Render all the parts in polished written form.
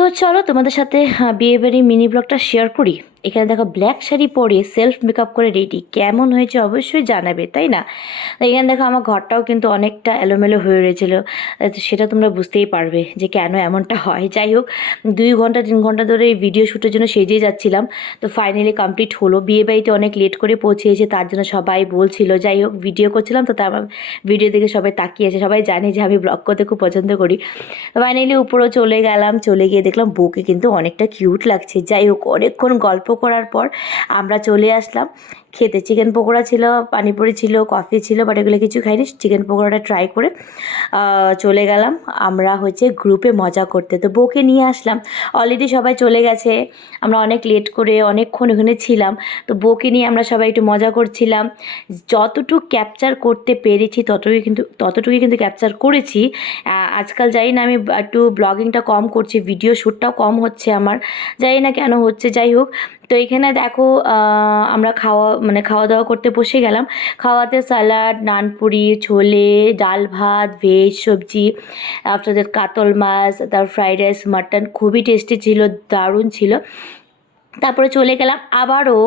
তো চলো তোমাদের সাথে বিয়েবাড়ির মিনি ব্লগটা শেয়ার করি। এখানে দেখো ব্ল্যাক শাড়ি পরে সেলফ মেকআপ করে রেডি, কেমন হয়েছে অবশ্যই জানাবে, তাই না? তো এখানে দেখো আমার ঘরটাও কিন্তু অনেকটা এলোমেলো হয়ে রয়েছিল, তো সেটা তোমরা বুঝতেই পারবে যে কেন এমনটা হয়। যাই হোক, 2 ঘন্টা 3 ঘন্টা ধরে এই ভিডিও শ্যুটের জন্য সেজেই যাচ্ছিলাম, তো ফাইনালি কমপ্লিট হলো। বিয়েবাড়িতে অনেক লেট করে পৌঁছেছে, তার জন্য সবাই বলছিল। যাই হোক, ভিডিও করছিলাম তো তার ভিডিও দেখে সবাই তাকিয়েছে, সবাই জানে যে আমি ব্লগ করতে খুব পছন্দ করি। ফাইনালি উপরেও চলে গেলাম, চলে গিয়ে দেখলাম বউকে কিন্তু অনেকটা কিউট লাগছে। যাই হোক, অনেকক্ষণ গল্প করার পর আমরা চলে আসলাম খেতে। চিকেন পকোড়া ছিল, পানিপুরি ছিল, কফি ছিল, বাট এগুলো কিছু খাইনি। চিকেন পকোড়াটা ট্রাই করে চলে গেলাম আমরা গ্রুপে মজা করতে। তো বউকে নিয়ে আসলাম, অলরেডি সবাই চলে গেছে, আমরা অনেক লেট করে অনেকক্ষণ ওখানে ছিলাম। তো বউকে নিয়ে আমরা সবাই একটু মজা করছিলাম, যতটুকু ক্যাপচার করতে পেরেছি ততটুকুই কিন্তু ক্যাপচার করেছি। আজকাল জানি না, আমি একটু ব্লগিংটা কম করছি, ভিডিও শ্যুটটাও কম হচ্ছে আমার, জানি না কেন হচ্ছে। যাই হোক, তো এখানে দেখো আমরা খাওয়া দাওয়া করতে বসে গেলাম। খাওয়াতে স্যালাড, নানপুরি, ছোলে, ডাল ভাত, ভেজ সবজি, আফটার দ্যাট কাতল মাছ, তারপর ফ্রাইড রাইস, মাটন, খুবই টেস্টি ছিল, দারুণ ছিল। তারপরে চলে গেলাম আবারও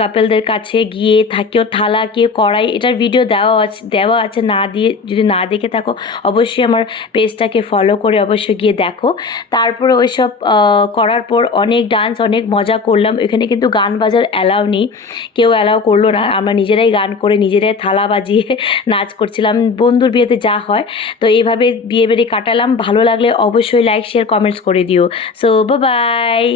কাপেলদের কাছে, গিয়ে কেউ থালা, কেউ কড়াই, এটার ভিডিও দেওয়া আছে, যদি না দেখে থাকো অবশ্যই আমার পেজটাকে ফলো করে অবশ্যই গিয়ে দেখো। তারপরে ওইসব করার পর অনেক ডান্স, অনেক মজা করলাম। এখানে কিন্তু গান বাজার অ্যালাউ নেই, কেউ অ্যালাউ করলো না, আমরা নিজেরাই গান করে নিজেরাই থালা বাজিয়ে নাচ করছিলাম, বন্ধুর বিয়েতে যা হয়। তো এইভাবে বিয়ে কাটালাম। ভালো লাগলে অবশ্যই লাইক, শেয়ার, কমেন্টস করে দিও। So by.